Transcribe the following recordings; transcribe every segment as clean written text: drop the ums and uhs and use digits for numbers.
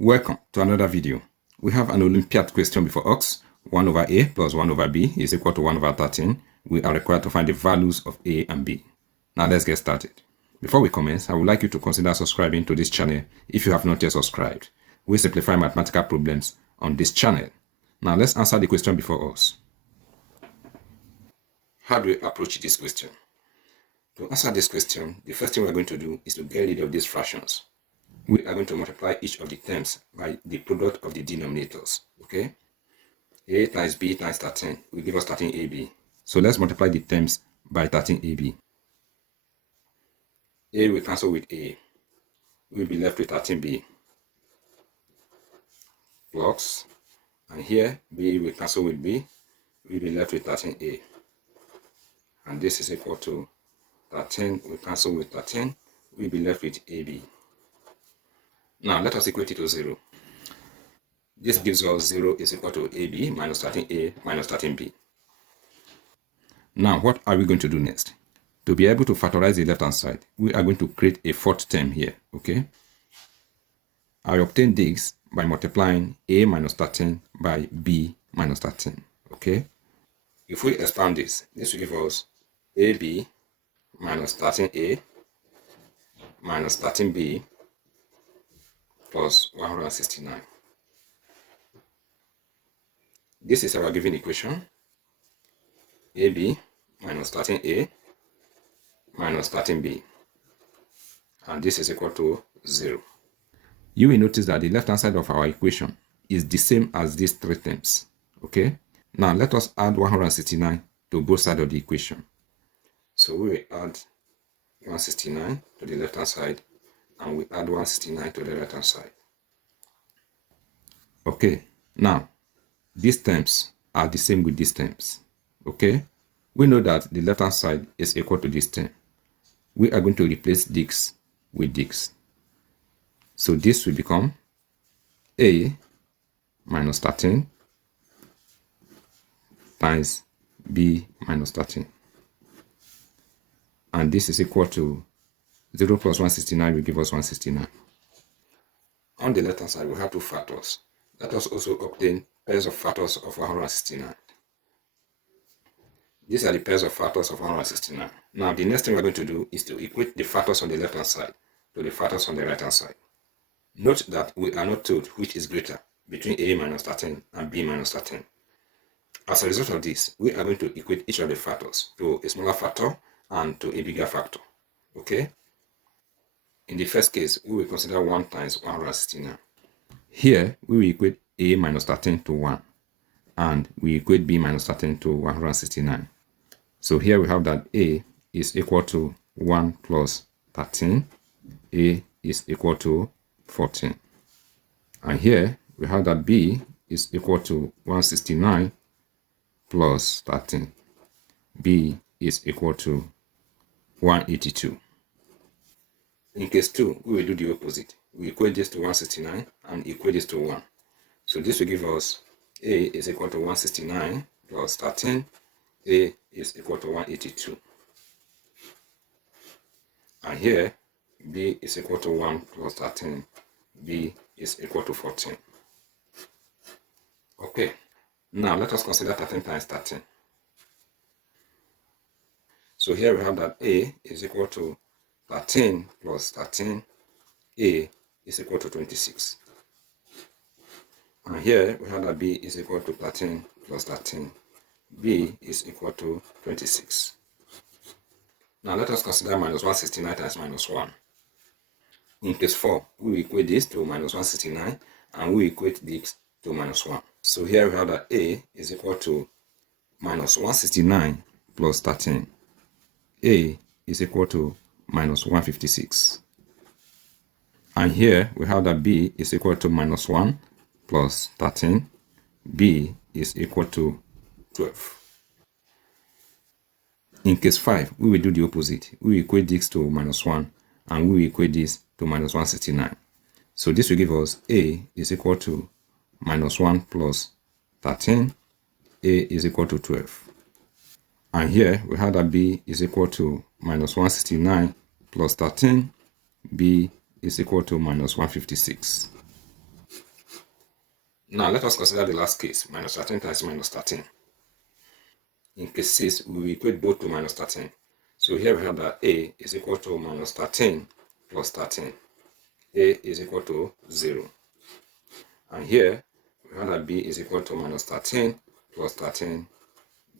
Welcome to another video. We have an Olympiad question before us. 1 over a plus 1 over b is equal to 1 over 13. We are required to find the values of a and b. Now let's get started. Before we commence, I would like you to consider subscribing to this channel if you have not yet subscribed. We simplify mathematical problems on this channel. Now let's answer the question before us. How do we approach this question? To answer this question, the first thing we're going to do is to get rid of these fractions. We are going to multiply each of the terms by the product of the denominators, okay? A times b times 13 will give us 13ab. So let's multiply the terms by 13ab. A will cancel with a. We'll be left with 13b. Plus, and here b will cancel with b. We'll be left with 13a. And this is equal to 13 will cancel with 13. We'll be left with ab. Now let us equate it to 0. This gives us 0 is equal to ab minus 13a minus 13b. Now what are we going to do next? To be able to factorize the left hand side, we are going to create a fourth term here, okay? I obtain this by multiplying a minus 13 by b minus 13, okay? If we expand this, this will give us ab minus 13a minus 13b plus 169. This is our given equation. AB minus 13a minus 13b. And this is equal to 0. You will notice that the left hand side of our equation is the same as these three terms. Okay? Now let us add 169 to both sides of the equation. So we will add 169 to the left hand side and we add 169 to the right hand side. Okay, now these terms are the same with these terms. Okay, we know that the left hand side is equal to this term. We are going to replace this with this. So this will become a minus 13 times b minus 13. And this is equal to 0 plus 169 will give us 169. On the left hand side, we have two factors. Let us also obtain pairs of factors of 169. These are the pairs of factors of 169. Now, the next thing we're going to do is to equate the factors on the left hand side to the factors on the right hand side. Note that we are not told which is greater between a minus 13 and b minus 13. As a result of this, we are going to equate each of the factors to a smaller factor and to a bigger factor. Okay? In the first case, we will consider 1 times 169. Here, we will equate a minus 13 to 1. And we equate b minus 13 to 169. So here we have that a is equal to 1 plus 13. A is equal to 14. And here we have that b is equal to 169 plus 13. B is equal to 182. In case 2, we will do the opposite. We equate this to 169 and equate this to 1. So this will give us a is equal to 169 plus 13. A is equal to 182. And here, b is equal to 1 plus 13. B is equal to 14. Okay, now let us consider 13 times 13. So here we have that a is equal to 13 plus 13, a is equal to 26. And here we have that b is equal to 13 plus 13, b is equal to 26. Now let us consider minus 169 times minus 1. In case 4, we equate this to minus 169 and we equate this to minus 1. So here we have that a is equal to minus 169 plus 13. A is equal to minus 156. And here we have that b is equal to minus 1 plus 13. B is equal to 12. In case 5, we will do the opposite. We will equate this to minus 1 and we will equate this to minus 169. So this will give us a is equal to minus 1 plus 13. A is equal to 12. And here we have that b is equal to minus 169 plus 13. B is equal to minus 156. Now let us consider the last case, minus 13 times minus 13. In case 6, we will equate both to minus 13. So here we have that a is equal to minus 13 plus 13. A is equal to 0. And here we have that b is equal to minus 13 plus 13.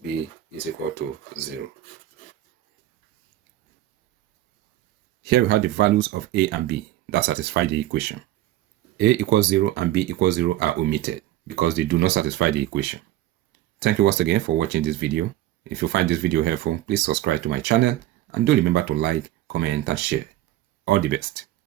B is equal to 0. Here we have the values of a and b that satisfy the equation. A equals 0 and b equals 0 are omitted because they do not satisfy the equation. Thank you once again for watching this video. If you find this video helpful, please subscribe to my channel and do remember to like, comment and share. All the best.